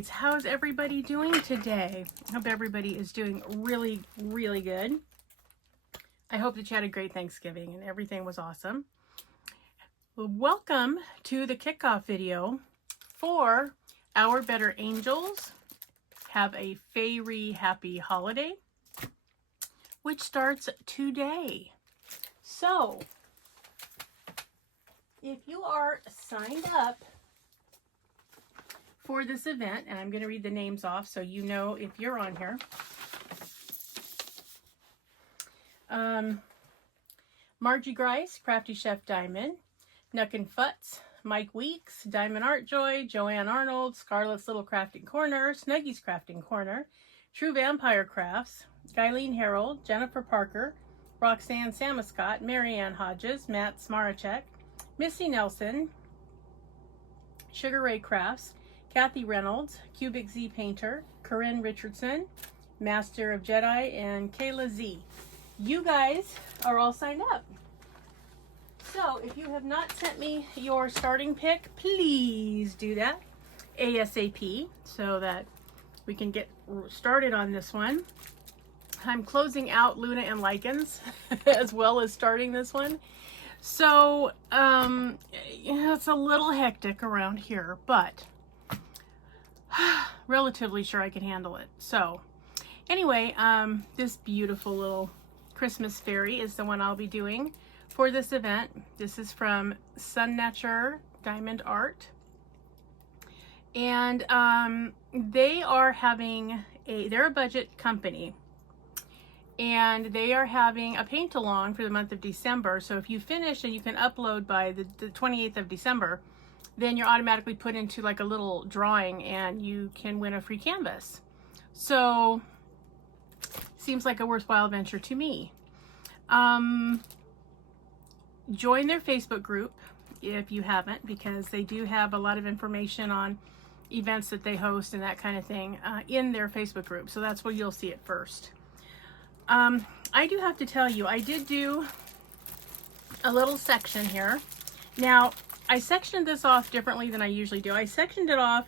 Dragonites. How's everybody doing today? I hope everybody is doing really, really good. I hope that you had a great Thanksgiving and everything was awesome. Well, welcome to the kickoff video for Our Better Angels Have a Fae-ry Happy Holiday, which starts today. So, if you are signed up for this event, and I'm going to read the names off so you know if you're on here. Margie Grice, Crafty Chef Diamond, Nuck and Futz, Mike Weeks, Diamond Art Joy, Joanne Arnold, Scarlett's Little Crafting Corner, Snuggy's Crafting Corner, True Vampire Crafts, Guyleen Harold, Jennifer Parker, Roxanne Samuscott, Marianne Hodges, Matt Smarachek, Missy Nelson, Sugar Ray Crafts, Kathy Reynolds, Cubic Z Painter, Corinne Richardson, Master of Jedi, and Kayla Z. You guys are all signed up. So if you have not sent me your starting pick, please do that ASAP so that we can get started on this one. I'm closing out Luna and Lichens as well as starting this one. So yeah, it's a little hectic around here, but relatively sure I can handle it. So anyway, this beautiful little Christmas fairy is the one I'll be doing for this event. This is from Sun Nature Diamond Art, and they are having they're a budget company, and they are having a paint along for the month of December. So if you finish and you can upload by the 28th of December, then you're automatically put into like a little drawing and you can win a free canvas. So seems like a worthwhile venture to me. Join their Facebook group if you haven't, because they do have a lot of information on events that they host and that kind of thing in their Facebook group. So that's where you'll see it first. I do have to tell you, I did do a little section here. Now, I sectioned this off differently than I usually do. I sectioned it off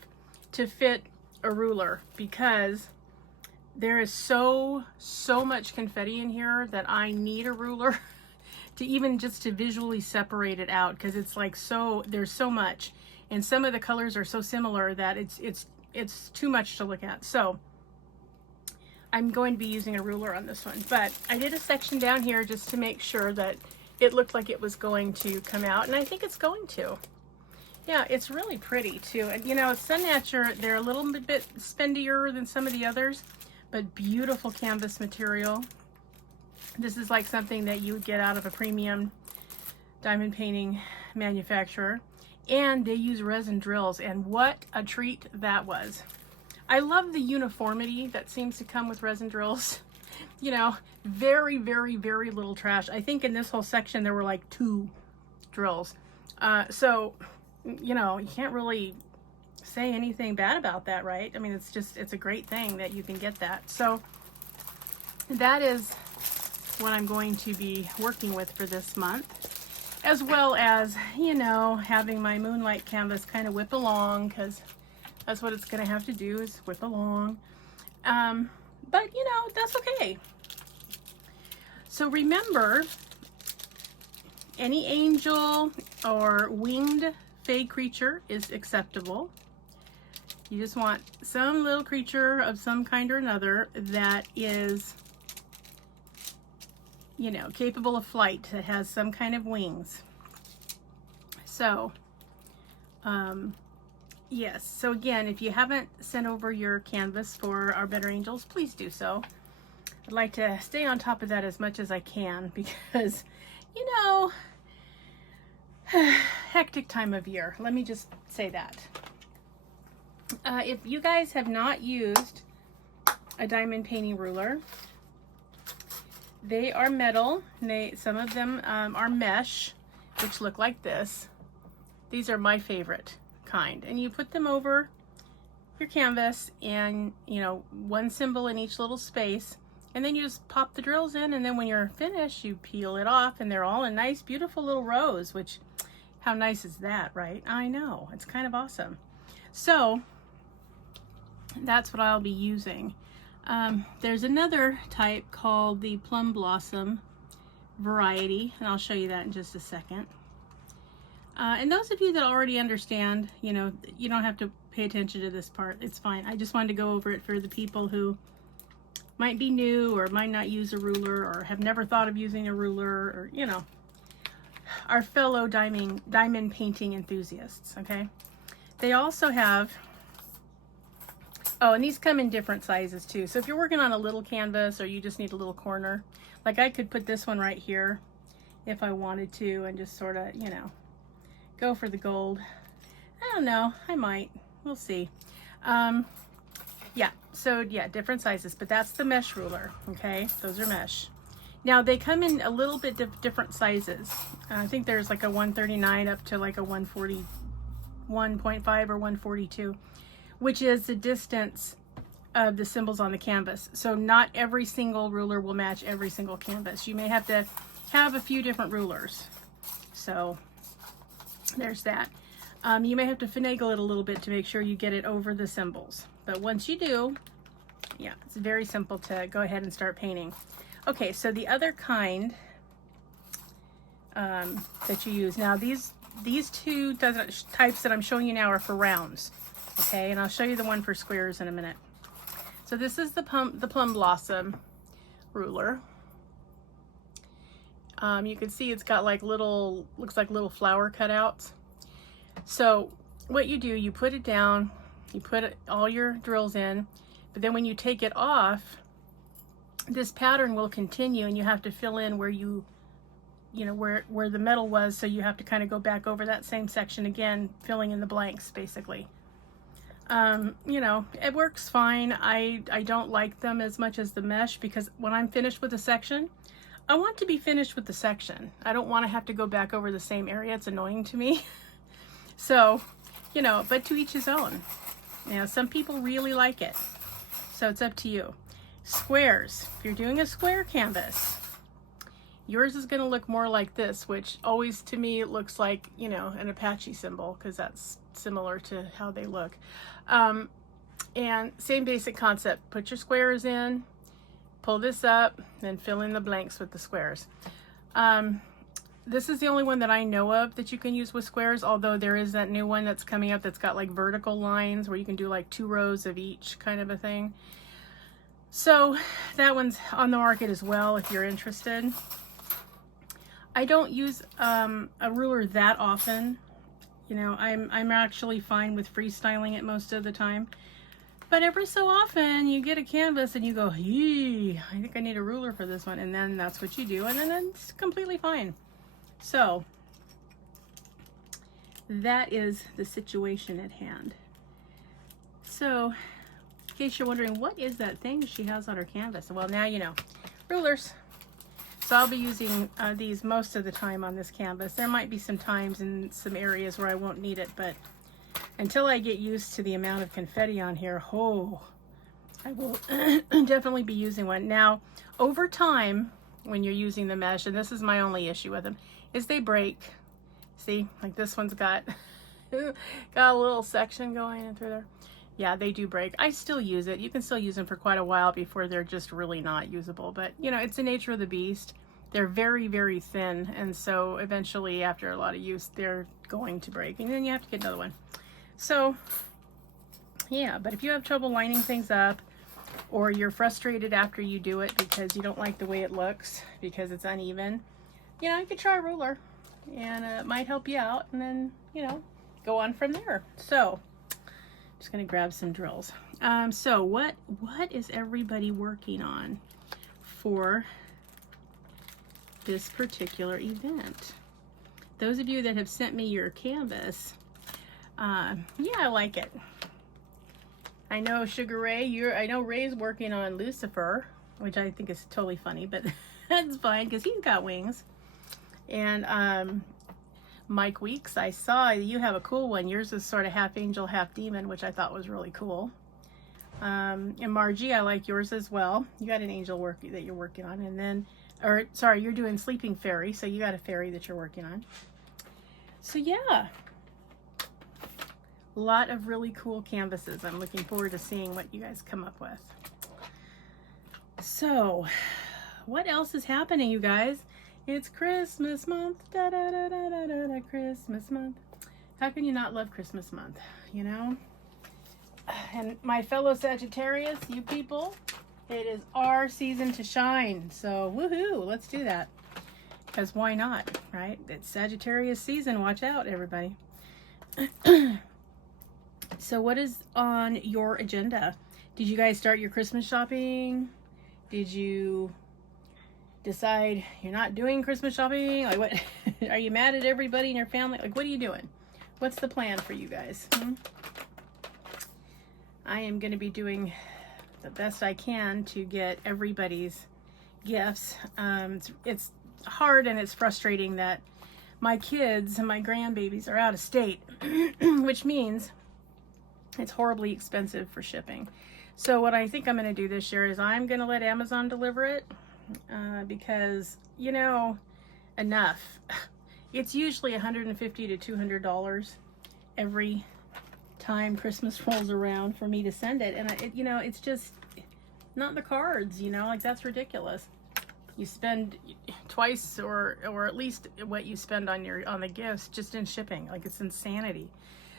to fit a ruler because there is so much confetti in here that I need a ruler to even just to visually separate it out, because it's like there's so much, and some of the colors are so similar that it's too much to look at. So I'm going to be using a ruler on this one, but I did a section down here just to make sure that it looked like it was going to come out, and I think it's going to. Yeah, it's really pretty too. And you know, Sun Nature, they're a little bit spendier than some of the others, but beautiful canvas material. This is like something that you would get out of a premium diamond painting manufacturer. And they use resin drills, and what a treat that was. I love the uniformity that seems to come with resin drills. You know, very, very, very little trash. I think in this whole section there were like 2 drills. So, you know, you can't really say anything bad about that, right? I mean, it's a great thing that you can get that. So that is what I'm going to be working with for this month, as well as, you know, having my Moonlight canvas kind of whip along, because that's what it's going to have to do, is whip along. But, you know, that's okay. So remember, any angel or winged fey creature is acceptable. You just want some little creature of some kind or another that is, you know, capable of flight, that has some kind of wings. So, yes. So again, if you haven't sent over your canvas for Our Better Angels, please do so. I'd like to stay on top of that as much as I can because, you know, hectic time of year. Let me just say that. If you guys have not used a diamond painting ruler, they are metal. Some of them are mesh, which look like this. These are my favorite kind. And you put them over your canvas, and, you know, one symbol in each little space. And then you just pop the drills in, and then when you're finished, you peel it off, and they're all in nice, beautiful little rows, which, how nice is that, right? I know, it's kind of awesome. So that's what I'll be using. There's another type called the Plum Blossom variety, and I'll show you that in just a second. And those of you that already understand, you know, you don't have to pay attention to this part. It's fine. I just wanted to go over it for the people who might be new or might not use a ruler or have never thought of using a ruler, or, you know, our fellow diamond painting enthusiasts, okay? They also have, oh, and these come in different sizes too. So if you're working on a little canvas or you just need a little corner, like I could put this one right here if I wanted to and just sort of, you know, go for the gold. I don't know, I might, we'll see. Yeah, so yeah, different sizes, but that's the mesh ruler, okay? Those are mesh. Now they come in a little bit different sizes. I think there's like a 139 up to like a 141.5 or 142, which is the distance of the symbols on the canvas. So not every single ruler will match every single canvas. You may have to have a few different rulers. So there's that. You may have to finagle it a little bit to make sure you get it over the symbols. But once you do, yeah, it's very simple to go ahead and start painting. Okay, so the other kind that you use, now these two types that I'm showing you now are for rounds, okay? And I'll show you the one for squares in a minute. So this is the Plum Blossom ruler. You can see it's got like little, looks like little flower cutouts. So what you do, you put it down, you put all your drills in, but then when you take it off, this pattern will continue and you have to fill in where you know, where the metal was, so you have to kind of go back over that same section again, filling in the blanks, basically. You know, it works fine. I don't like them as much as the mesh, because when I'm finished with a section, I want to be finished with the section. I don't want to have to go back over the same area. It's annoying to me. So, you know, but to each his own. You know, some people really like it. So it's up to you. Squares. If you're doing a square canvas, yours is going to look more like this, which always to me it looks like, you know, an Apache symbol, because that's similar to how they look. And same basic concept. Put your squares in, pull this up, then fill in the blanks with the squares. This is the only one that I know of that you can use with squares, although there is that new one that's coming up that's got like vertical lines where you can do like 2 rows of each kind of a thing. So that one's on the market as well if you're interested. I don't use a ruler that often. You know, I'm actually fine with freestyling it most of the time. But every so often you get a canvas and you go, "Yee, I think I need a ruler for this one," and then that's what you do, and then it's completely fine. So that is the situation at hand. So in case you're wondering, what is that thing she has on her canvas? Well, now you know. Rulers. So I'll be using these most of the time on this canvas. There might be some times in some areas where I won't need it, but until I get used to the amount of confetti on here, oh, I will definitely be using one. Now, over time, when you're using the mesh, and this is my only issue with them, is they break. See, like this one's got a little section going in through there. Yeah, they do break. I still use it. You can still use them for quite a while before they're just really not usable. But, you know, it's the nature of the beast. They're very, very thin. And so eventually, after a lot of use, they're going to break. And then you have to get another one. So, yeah. But if you have trouble lining things up, or you're frustrated after you do it because you don't like the way it looks, because it's uneven, you know, you could try a ruler. And it might help you out. And then, you know, go on from there. So just gonna grab some drills. So what is everybody working on for this particular event? Those of you that have sent me your canvas, yeah, I like it. I know Sugar Ray, I know Ray's working on Lucifer, which I think is totally funny, but that's fine because he's got wings. And Mike Weeks, I saw you have a cool one. Yours is sort of half angel, half demon, which I thought was really cool. And Margie, I like yours as well. You got an angel that you're working on, and then, or sorry, you're doing sleeping fairy, so you got a fairy that you're working on. So yeah, A lot of really cool canvases. I'm looking forward to seeing what you guys come up with. So, what else is happening, you guys? It's Christmas month. Da da da da da da da. Christmas month. How can you not love Christmas month? You know? And my fellow Sagittarius, you people, it is our season to shine. So, woohoo, let's do that. Because why not, right? It's Sagittarius season. Watch out, everybody. So what is on your agenda? Did you guys start your Christmas shopping? Did you decide you're not doing Christmas shopping? Like, what? Are you mad at everybody in your family? Like, what are you doing? What's the plan for you guys? I am going to be doing the best I can to get everybody's gifts. It's hard and it's frustrating that my kids and my grandbabies are out of state, which means it's horribly expensive for shipping. So what I think I'm going to do this year is I'm going to let Amazon deliver it because, you know, enough. It's usually $150 to $200 every time Christmas rolls around for me to send it. And, you know, it's just not in the cards, you know, like that's ridiculous. You spend twice or at least what you spend on the gifts just in shipping. Like, it's insanity.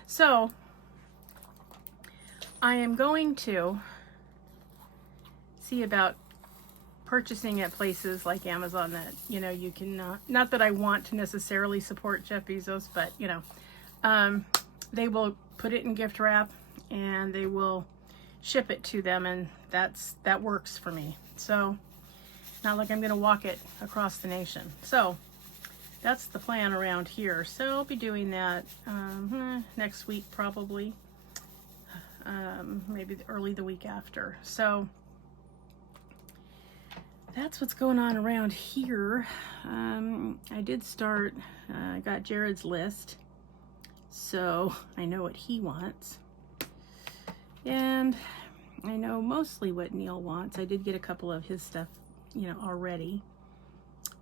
So I am going to see about purchasing at places like Amazon that, you know, you can, not that I want to necessarily support Jeff Bezos, but, you know, they will put it in gift wrap and they will ship it to them, and that works for me. So, not like I'm going to walk it across the nation. So, that's the plan around here. So, I'll be doing that next week probably. Maybe early the week after. So that's what's going on around here. I did start, I got Jared's list, so I know what he wants. And I know mostly what Neil wants. I did get a couple of his stuff, you know, already.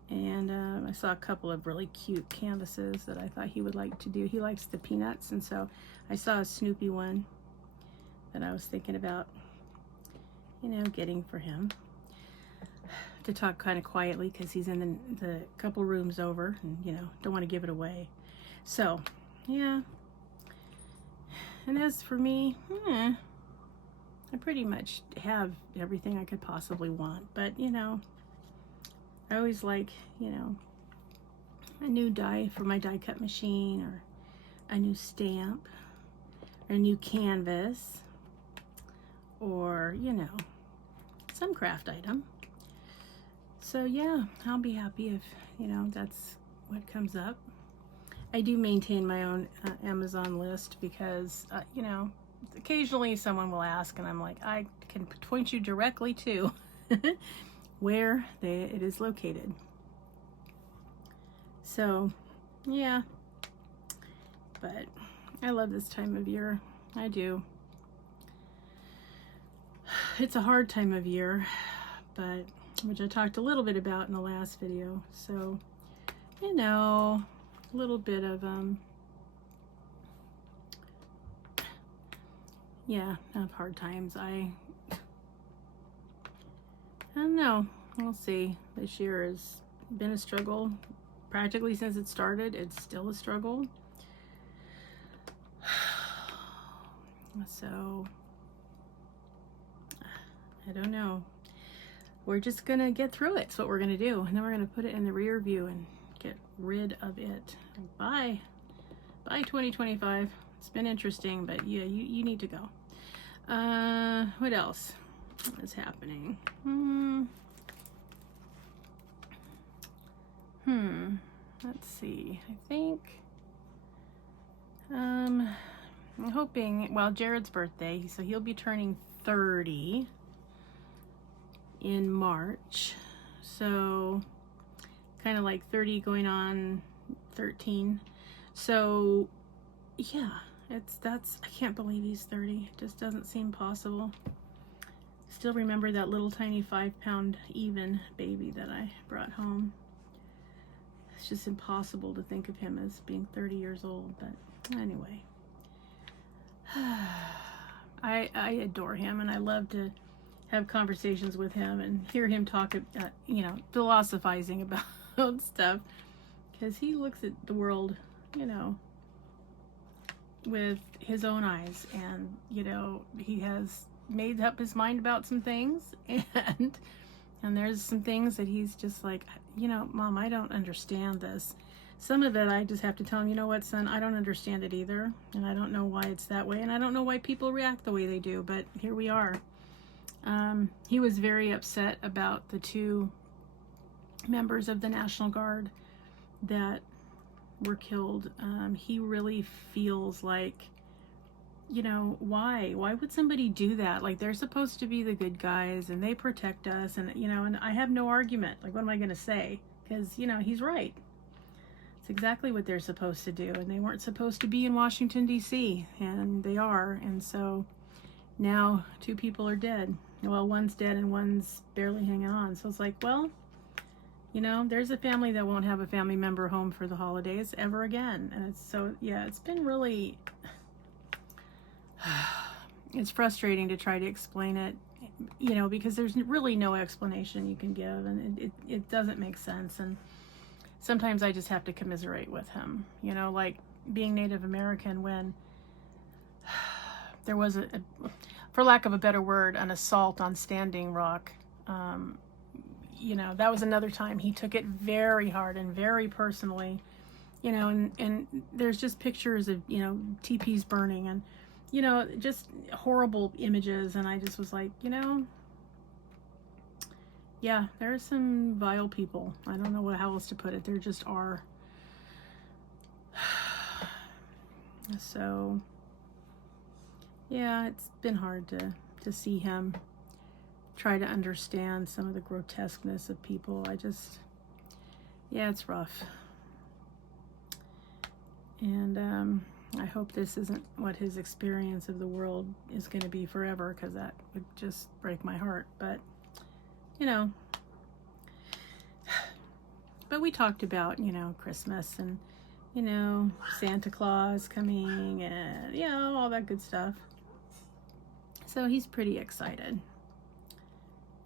And I saw a couple of really cute canvases that I thought he would like to do. He likes the peanuts, and so I saw a Snoopy one that I was thinking about, you know, getting for him to talk kind of quietly because he's in the couple rooms over, and, you know, don't want to give it away. So, yeah. And as for me, I pretty much have everything I could possibly want. But, you know, I always like, you know, a new die for my die cut machine, or a new stamp, or a new canvas, or, you know, some craft item. So yeah, I'll be happy if, you know, that's what comes up. I do maintain my own Amazon list because, you know, occasionally someone will ask and I'm like, I can point you directly to where it is located. So yeah, but I love this time of year. I do. It's a hard time of year, but which I talked a little bit about in the last video. So, you know, a little bit of yeah, of hard times. I don't know. We'll see. This year has been a struggle practically since it started. It's still a struggle. So I don't know. We're just gonna get through it. That's what we're gonna do, and then we're gonna put it in the rear view and get rid of it. Bye 2025. It's been interesting, but yeah, you need to go. What else is happening? Let's see. I think I'm hoping, well, Jared's birthday, so he'll be turning 30 in March, so kind of like 30 going on 13. So yeah, that's I can't believe he's 30. It just doesn't seem possible. Still remember that little tiny 5-pound even baby that I brought home. It's just impossible to think of him as being 30 years old, but anyway. I adore him, and I love to have conversations with him and hear him talk, philosophizing about stuff, because he looks at the world, with his own eyes, and he has made up his mind about some things, and there's some things that he's just like, Mom, I don't understand this. Some of it I just have to tell him, you know what, son, I don't understand it either, and I don't know why it's that way, and I don't know why people react the way they do, but here we are. He was very upset about the 2 members of the National Guard that were killed. He really feels like, why would somebody do that? Like, they're supposed to be the good guys, and they protect us, and and I have no argument. Like, what am I going to say? Because he's right. It's exactly what they're supposed to do, and they weren't supposed to be in Washington, D.C., and they are. And so now 2 people are dead. Well, one's dead and one's barely hanging on. So it's like, well, there's a family that won't have a family member home for the holidays ever again. And it's been really, it's frustrating to try to explain it, because there's really no explanation you can give, and it doesn't make sense. And sometimes I just have to commiserate with him, like being Native American, when there was for lack of a better word, an assault on Standing Rock. That was another time he took it very hard and very personally, and there's just pictures of, teepees burning and, just horrible images. And I just was like, yeah, there are some vile people. I don't know how else to put it. There just are. So, yeah, it's been hard to see him try to understand some of the grotesqueness of people. It's rough. And I hope this isn't what his experience of the world is going to be forever, because that would just break my heart. But, but we talked about, Christmas and, Santa Claus coming and, all that good stuff. So he's pretty excited.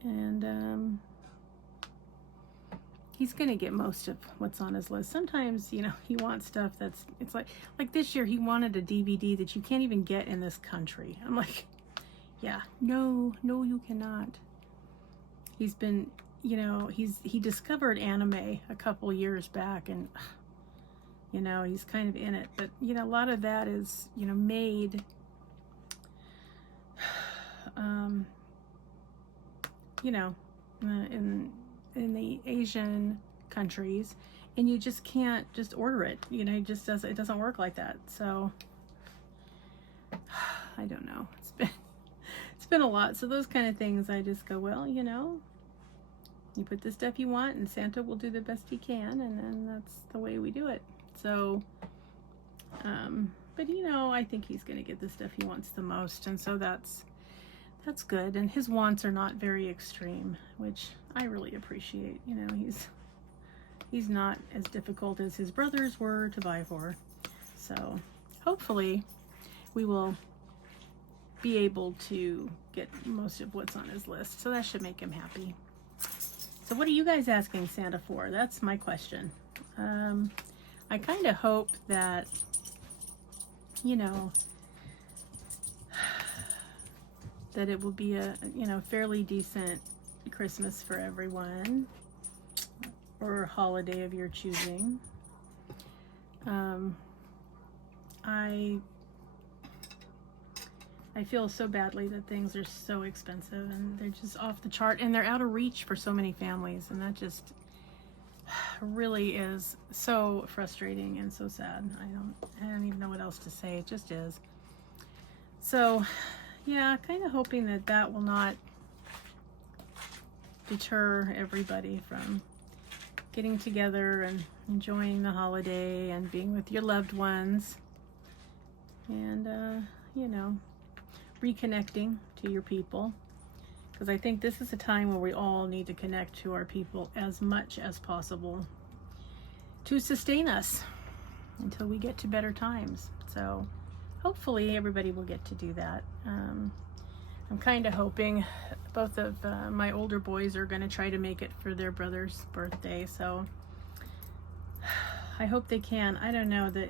And he's going to get most of what's on his list. Sometimes, he wants stuff it's like this year he wanted a DVD that you can't even get in this country. I'm like, yeah, no, you cannot. He's been, he discovered anime a couple years back, and, he's kind of in it. But, a lot of that is, made, in the Asian countries, and you just can't just order it. It doesn't work like that. So I don't know. It's been a lot. So those kind of things, I just go, well, you put the stuff you want, and Santa will do the best he can, and then that's the way we do it. So, but I think he's going to get the stuff he wants the most, and so that's good. And his wants are not very extreme, which I really appreciate. He's not as difficult as his brothers were to buy for. So hopefully we will be able to get most of what's on his list. So that should make him happy. So what are you guys asking Santa for? That's my question. I kind of hope that, that it will be a, fairly decent Christmas for everyone, or holiday of your choosing. I feel so badly that things are so expensive, and they're just off the chart, and they're out of reach for so many families, and that just really is so frustrating and so sad. I don't even know what else to say. It just is. So, yeah, kind of hoping that will not deter everybody from getting together and enjoying the holiday and being with your loved ones, and reconnecting to your people, because I think this is a time where we all need to connect to our people as much as possible to sustain us until we get to better times. So hopefully everybody will get to do that. I'm kind of hoping both of my older boys are going to try to make it for their brother's birthday, so I hope they can. I don't know, the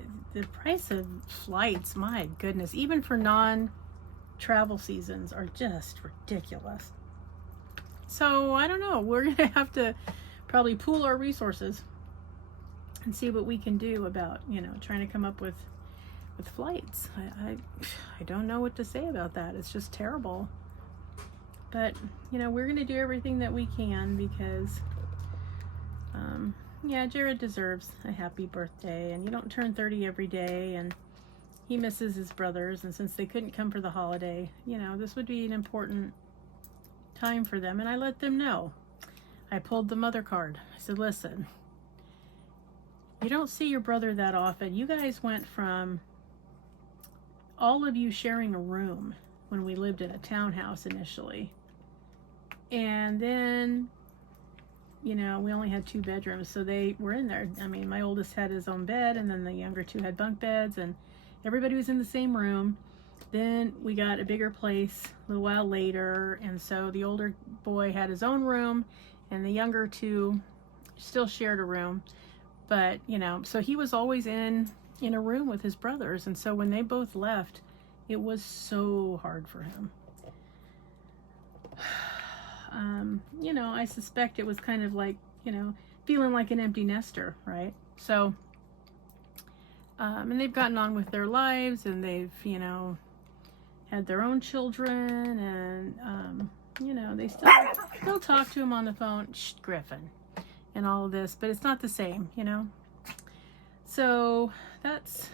price of flights, my goodness, even for non-travel seasons, are just ridiculous. So I don't know, we're going to have to probably pool our resources and see what we can do about, you know, trying to come up with flights. I don't know what to say about that. It's just terrible. But, you know, we're going to do everything that we can because, yeah, Jared deserves a happy birthday. And you don't turn 30 every day. And he misses his brothers. And since they couldn't come for the holiday, you know, this would be an important time for them. And I let them know. I pulled the mother card. I said, listen, you don't see your brother that often. You guys went from all of you sharing a room when we lived in a townhouse initially. And then, you know, we only had 2 bedrooms, so they were in there. I mean, my oldest had his own bed, and then the younger 2 had bunk beds, and everybody was in the same room. Then we got a bigger place a little while later, and so the older boy had his own room, and the younger 2 still shared a room. But, you know, so he was always in a room with his brothers, and so when they both left, it was so hard for him. You know, I suspect it was kind of like, you know, feeling like an empty nester, right? So, and they've gotten on with their lives, and they've, you know, had their own children, and, you know, they still talk to him on the phone, shh, Griffin, and all of this, but it's not the same, you know? So that's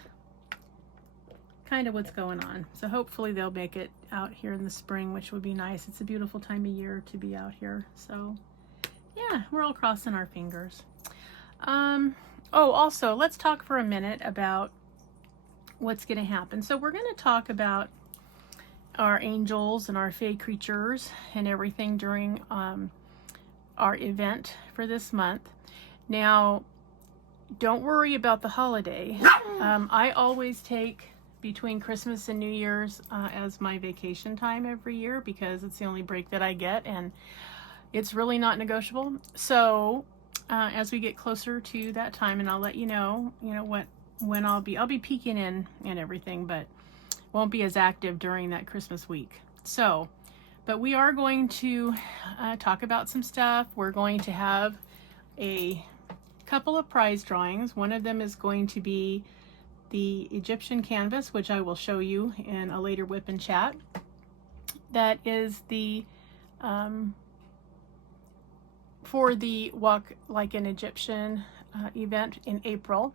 kind of what's going on. So hopefully they'll make it out here in the spring, which would be nice. It's a beautiful time of year to be out here. So yeah, we're all crossing our fingers. Oh, also, let's talk for a minute about what's going to happen. So we're going to talk about our angels and our fae creatures and everything during our event for this month. Now, don't worry about the holiday. I always take between Christmas and New Year's as my vacation time every year because it's the only break that I get, and it's really not negotiable. So as we get closer to that time, and I'll let you know when I'll be peeking in and everything, but won't be as active during that Christmas week. So, but we are going to talk about some stuff. We're going to have a couple of prize drawings. One of them is going to be the Egyptian canvas, which I will show you in a later whip and chat. That is the for the Walk Like an Egyptian event in April.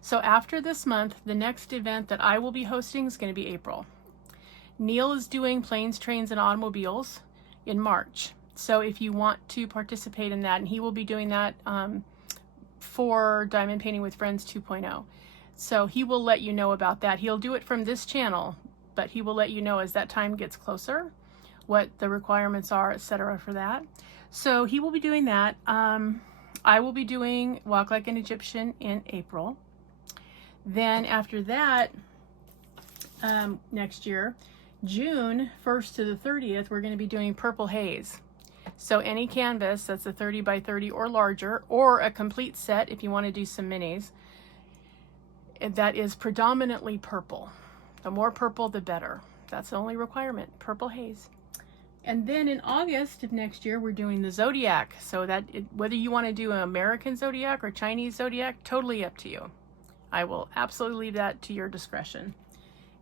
So after this month, the next event that I will be hosting is going to be April. Neil is doing Planes, Trains, and Automobiles in March. So if you want to participate in that, and he will be doing that for Diamond Painting with Friends 2.0. So he will let you know about that. He'll do it from this channel, but he will let you know as that time gets closer what the requirements are, etc. for that. So he will be doing that. I will be doing Walk Like an Egyptian in April. Then after that, next year, June 1st to the 30th, we're going to be doing Purple Haze. So any canvas that's a 30 by 30 or larger, or a complete set if you want to do some minis, that is predominantly purple. The more purple, the better. That's the only requirement, Purple Haze. And then in August of next year, we're doing the Zodiac. So that whether you want to do an American Zodiac or Chinese Zodiac, totally up to you. I will absolutely leave that to your discretion.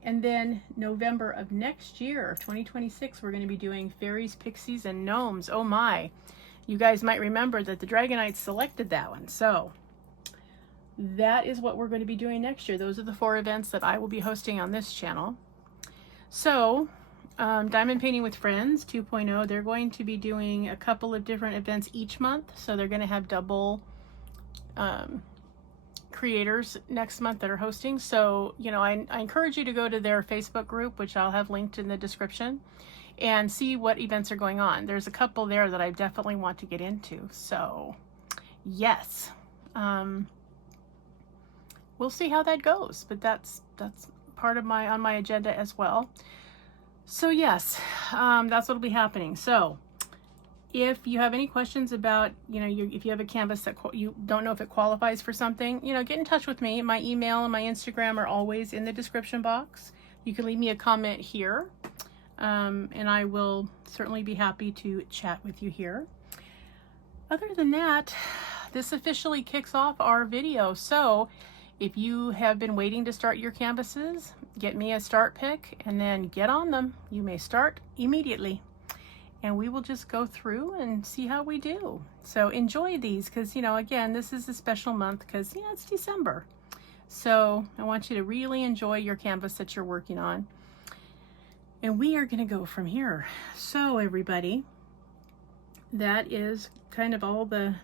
And then November of next year, of 2026, we're going to be doing fairies, pixies, and gnomes. Oh my. You guys might remember that the Dragonites selected that one. So that is what we're going to be doing next year. Those are the 4 events that I will be hosting on this channel. So Diamond Painting with Friends 2.0, they're going to be doing a couple of different events each month. So they're going to have double creators next month that are hosting. So, you know, I encourage you to go to their Facebook group, which I'll have linked in the description, and see what events are going on. There's a couple there that I definitely want to get into. So yes, we'll see how that goes, but that's part of on my agenda as well. So yes, that's what'll be happening. So if you have any questions about, if you have a canvas that you don't know if it qualifies for something, get in touch with me. My email and my Instagram are always in the description box. You can leave me a comment here, and I will certainly be happy to chat with you here. Other than that, this officially kicks off our video. So if you have been waiting to start your canvases, get me a start pick and then get on them. You may start immediately, and we will just go through and see how we do. So enjoy these, because again, this is a special month because it's December. So I want you to really enjoy your canvas that you're working on, and we are going to go from here. So everybody, that is kind of all the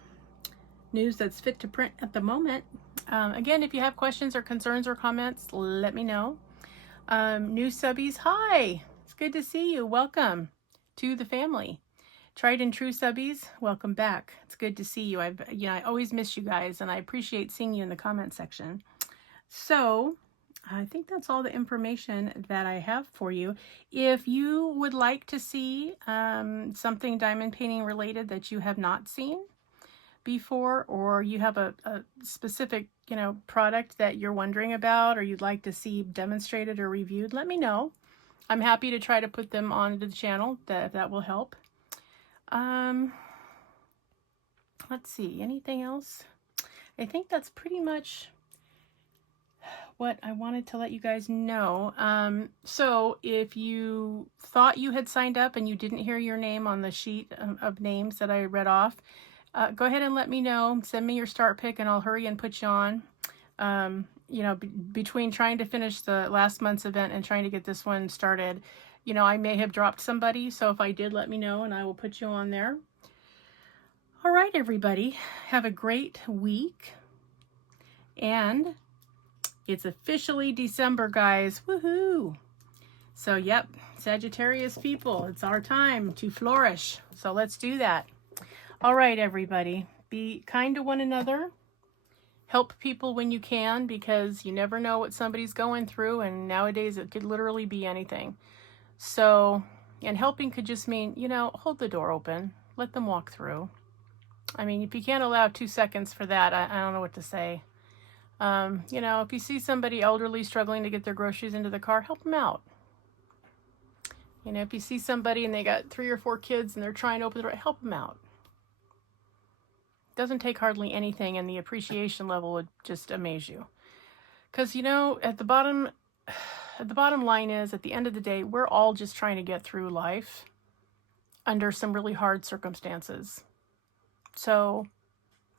news that's fit to print at the moment. Again, if you have questions or concerns or comments, let me know. New subbies, hi, it's good to see you. Welcome to the family. Tried and true subbies, welcome back. It's good to see you. I always miss you guys, and I appreciate seeing you in the comment section. So I think that's all the information that I have for you. If you would like to see something diamond painting related that you have not seen before, or you have a specific product that you're wondering about, or you'd like to see demonstrated or reviewed, let me know. I'm happy to try to put them onto the channel. That will help. Let's see, anything else? I think that's pretty much what I wanted to let you guys know. So if you thought you had signed up and you didn't hear your name on the sheet of names that I read off, go ahead and let me know. Send me your start pick and I'll hurry and put you on. Between trying to finish the last month's event and trying to get this one started, I may have dropped somebody. So if I did, let me know and I will put you on there. All right, everybody, have a great week. And it's officially December, guys. Woohoo! So, yep, Sagittarius people, it's our time to flourish. So let's do that. All right, everybody, be kind to one another. Help people when you can, because you never know what somebody's going through, and nowadays it could literally be anything. So, and helping could just mean, hold the door open, let them walk through. I mean, if you can't allow 2 seconds for that, I don't know what to say. If you see somebody elderly struggling to get their groceries into the car, help them out. If you see somebody and they got 3 or 4 kids and they're trying to open the door, help them out. Doesn't take hardly anything, and the appreciation level would just amaze you. Because at the bottom line is, at the end of the day, we're all just trying to get through life under some really hard circumstances. So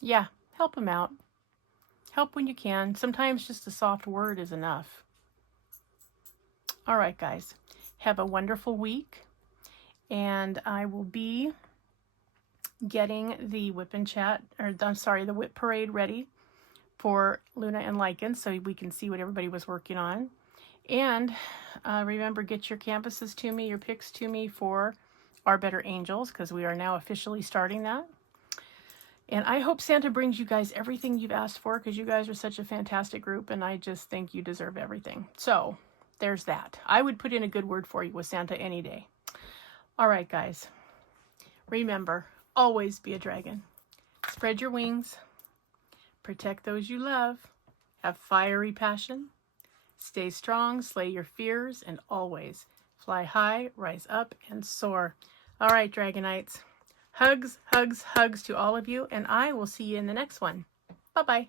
yeah, help them out. Help when you can. Sometimes just a soft word is enough. All right, guys, have a wonderful week, and I will be getting the whip and chat, the whip parade ready for Luna and Lycan, so we can see what everybody was working on. And remember, get your canvases to me, your pics to me for Our Better Angels, because we are now officially starting that. And I hope Santa brings you guys everything you've asked for, because you guys are such a fantastic group, and I just think you deserve everything. So there's that. I would put in a good word for you with Santa any day. All right, guys. Remember, always be a dragon. Spread your wings. Protect those you love. Have fiery passion. Stay strong, slay your fears, and always fly high, rise up, and soar. All right, Dragonites. Hugs, hugs, hugs to all of you, and I will see you in the next one. Bye-bye.